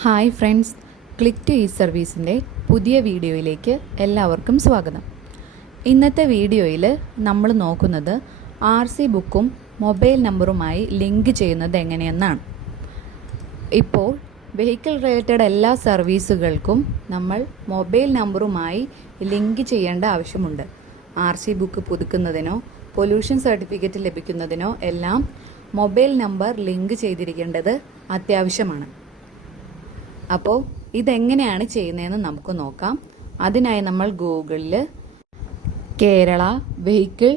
Hi friends, click to ഈ സർവീസിൻ്റെ പുതിയ വീഡിയോയിലേക്ക് എല്ലാവർക്കും സ്വാഗതം. ഇന്നത്തെ വീഡിയോയിൽ നമ്മൾ നോക്കുന്നത് RC ബുക്കും മൊബൈൽ നമ്പറുമായി ലിങ്ക് ചെയ്യുന്നത് എങ്ങനെയെന്നാണ്. ഇപ്പോൾ വെഹിക്കിൾ റിലേറ്റഡ് എല്ലാ സർവീസുകൾക്കും നമ്മൾ മൊബൈൽ നമ്പറുമായി ലിങ്ക് ചെയ്യേണ്ട ആവശ്യമുണ്ട്. RC ബുക്ക് പുതുക്കുന്നതിനോ പൊല്യൂഷൻ സർട്ടിഫിക്കറ്റ് ലഭിക്കുന്നതിനോ എല്ലാം മൊബൈൽ നമ്പർ ലിങ്ക് ചെയ്തിരിക്കേണ്ടത് അത്യാവശ്യമാണ്. അപ്പോൾ ഇതെങ്ങനെയാണ് ചെയ്യുന്നതെന്ന് നമുക്ക് നോക്കാം. അതിനായി നമ്മൾ ഗൂഗിളിൽ Kerala vehicle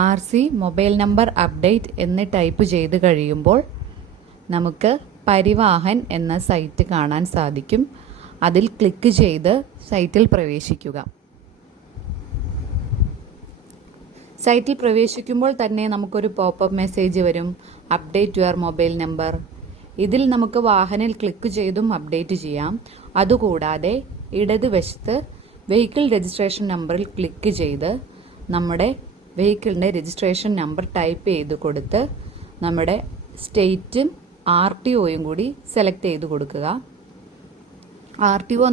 RC mobile number update എന്ന് ടൈപ്പ് ചെയ്ത് കഴിയുമ്പോൾ നമുക്ക് പരിവാഹൻ എന്ന സൈറ്റ് കാണാൻ സാധിക്കും. അതിൽ ക്ലിക്ക് ചെയ്ത് സൈറ്റിൽ പ്രവേശിക്കുക. സൈറ്റിൽ പ്രവേശിക്കുമ്പോൾ തന്നെ നമുക്കൊരു പോപ്പപ്പ് മെസ്സേജ് വരും, അപ്ഡേറ്റ് യുവർ മൊബൈൽ നമ്പർ. ഇതിൽ നമുക്ക് വാഹനിൽ ക്ലിക്ക് ചെയ്തും അപ്ഡേറ്റ് ചെയ്യാം. അതുകൂടാതെ ഇടതുവശത്ത് വെഹിക്കിൾ രജിസ്ട്രേഷൻ നമ്പറിൽ ക്ലിക്ക് ചെയ്ത് നമ്മുടെ വെഹിക്കിളിൻ്റെ രജിസ്ട്രേഷൻ നമ്പർ ടൈപ്പ് ചെയ്ത് കൊടുത്ത് നമ്മുടെ സ്റ്റേറ്റും RTOയും കൂടി സെലക്ട് ചെയ്ത് കൊടുക്കുക.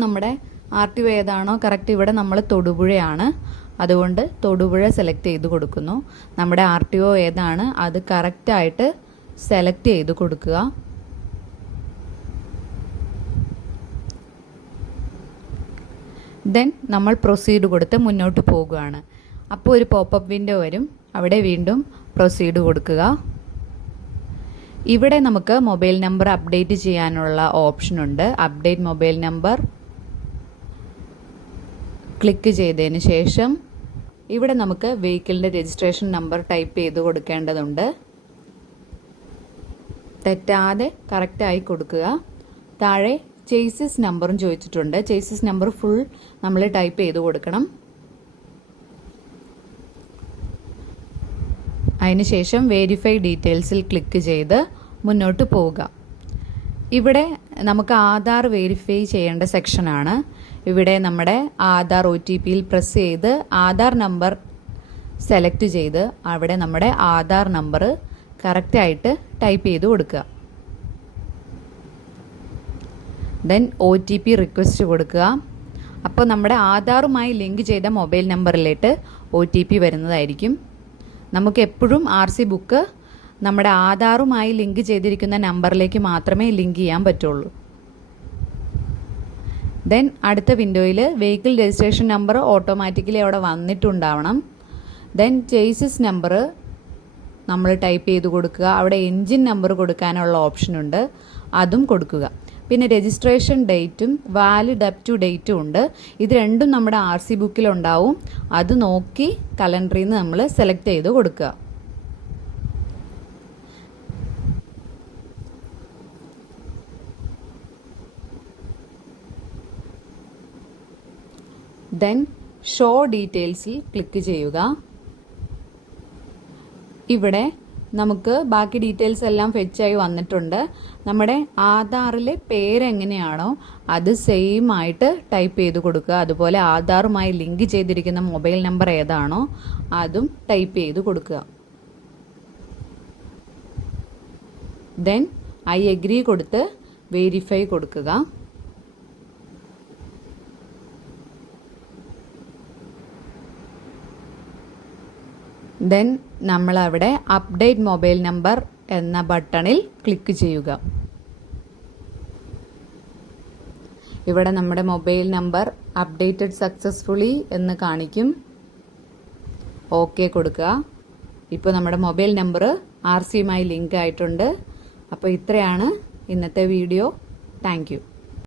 നമ്മുടെ RTO ഏതാണോ കറക്റ്റ്, ഇവിടെ നമ്മൾ തൊടുപുഴയാണ്, അതുകൊണ്ട് തൊടുപുഴ സെലക്ട് ചെയ്ത് കൊടുക്കുന്നു. നമ്മുടെ RTO ഏതാണ് അത് കറക്റ്റായിട്ട് സെലക്ട് ചെയ്ത് കൊടുക്കുക. ദെൻ നമ്മൾ പ്രൊസീഡ് കൊടുത്ത് മുന്നോട്ട് പോകുകയാണ്. അപ്പോൾ ഒരു പോപ്പപ്പ് വിൻഡോ വരും, അവിടെ വീണ്ടും പ്രൊസീഡ് കൊടുക്കുക. ഇവിടെ നമുക്ക് മൊബൈൽ നമ്പർ അപ്ഡേറ്റ് ചെയ്യാനുള്ള ഓപ്ഷനുണ്ട്. അപ്ഡേറ്റ് മൊബൈൽ നമ്പർ ക്ലിക്ക് ചെയ്തതിന് ശേഷം ഇവിടെ നമുക്ക് വെഹിക്കിളിൻ്റെ രജിസ്ട്രേഷൻ നമ്പർ ടൈപ്പ് ചെയ്ത് കൊടുക്കേണ്ടതുണ്ട്. തെറ്റാതെ കറക്റ്റായി കൊടുക്കുക. താഴെ ചേസിസ് നമ്പറും ചോദിച്ചിട്ടുണ്ട്. ചേസിസ് നമ്പർ ഫുൾ നമ്മൾ ടൈപ്പ് ചെയ്ത് കൊടുക്കണം. അതിനുശേഷം വെരിഫൈ ഡീറ്റെയിൽസിൽ ക്ലിക്ക് ചെയ്ത് മുന്നോട്ട് പോവുക. ഇവിടെ നമുക്ക് ആധാർ വെരിഫൈ ചെയ്യേണ്ട സെക്ഷനാണ്. ഇവിടെ നമ്മുടെ ആധാർ OTPയിൽ പ്രസ് ചെയ്ത് ആധാർ നമ്പർ സെലക്ട് ചെയ്ത് അവിടെ നമ്മുടെ ആധാർ നമ്പർ കറക്റ്റായിട്ട് ടൈപ്പ് ചെയ്ത് കൊടുക്കുക. ദെൻ OTP റിക്വസ്റ്റ് കൊടുക്കുക. അപ്പോൾ നമ്മുടെ ആധാറുമായി ലിങ്ക് ചെയ്ത മൊബൈൽ നമ്പറിലേക്ക് OTP വരുന്നതായിരിക്കും. നമുക്ക് എപ്പോഴും RC ബുക്ക് നമ്മുടെ ആധാറുമായി ലിങ്ക് ചെയ്തിരിക്കുന്ന നമ്പറിലേക്ക് മാത്രമേ ലിങ്ക് ചെയ്യാൻ പറ്റുള്ളൂ. ദെൻ അടുത്ത വിൻഡോയിൽ വെഹിക്കിൾ രജിസ്ട്രേഷൻ നമ്പർ ഓട്ടോമാറ്റിക്കലി അവിടെ വന്നിട്ടുണ്ടാവണം. ദെൻ ചേസിസ് നമ്പർ നമ്മൾ ടൈപ്പ് ചെയ്ത് കൊടുക്കുക. അവിടെ എൻജിൻ നമ്പർ കൊടുക്കാനുള്ള ഓപ്ഷനുണ്ട്, അതും കൊടുക്കുക. പിന്നെ രജിസ്ട്രേഷൻ ഡേറ്റും വാലിഡ് അപ് ടു ഡേറ്റും ഉണ്ട്. ഇത് രണ്ടും നമ്മുടെ RC ബുക്കിലുണ്ടാവും. അത് നോക്കി കലണ്ടറിൽ നിന്ന് നമ്മൾ സെലക്ട് ചെയ്ത് കൊടുക്കുക. ദെൻ ഷോ ഡീറ്റെയിൽസിൽ ക്ലിക്ക് ചെയ്യുക. ഇവിടെ നമുക്ക് ബാക്കി ഡീറ്റെയിൽസ് എല്ലാം ഫെച്ചായി വന്നിട്ടുണ്ട്. നമ്മുടെ ആധാറിലെ പേരെങ്ങനെയാണോ അത് സെയിം ആയിട്ട് ടൈപ്പ് ചെയ്ത് കൊടുക്കുക. അതുപോലെ ആധാറുമായി ലിങ്ക് ചെയ്തിരിക്കുന്ന മൊബൈൽ നമ്പർ ഏതാണോ അതും ടൈപ്പ് ചെയ്ത് കൊടുക്കുക. ദെൻ ഐ അഗ്രി കൊടുത്ത് വെരിഫൈ കൊടുക്കുക. ദെൻ നമ്മളവിടെ അപ്ഡേറ്റ് മൊബൈൽ നമ്പർ എന്ന ബട്ടണിൽ ക്ലിക്ക് ചെയ്യുക. ഇവിടെ നമ്മുടെ മൊബൈൽ നമ്പർ അപ്ഡേറ്റഡ് സക്സസ്ഫുള്ളി എന്ന് കാണിക്കും. ഓക്കെ കൊടുക്കുക. ഇപ്പോൾ നമ്മുടെ മൊബൈൽ നമ്പർ RCയുമായി ലിങ്ക് ആയിട്ടുണ്ട്. അപ്പോൾ ഇത്രയാണ് ഇന്നത്തെ വീഡിയോ. Thank you.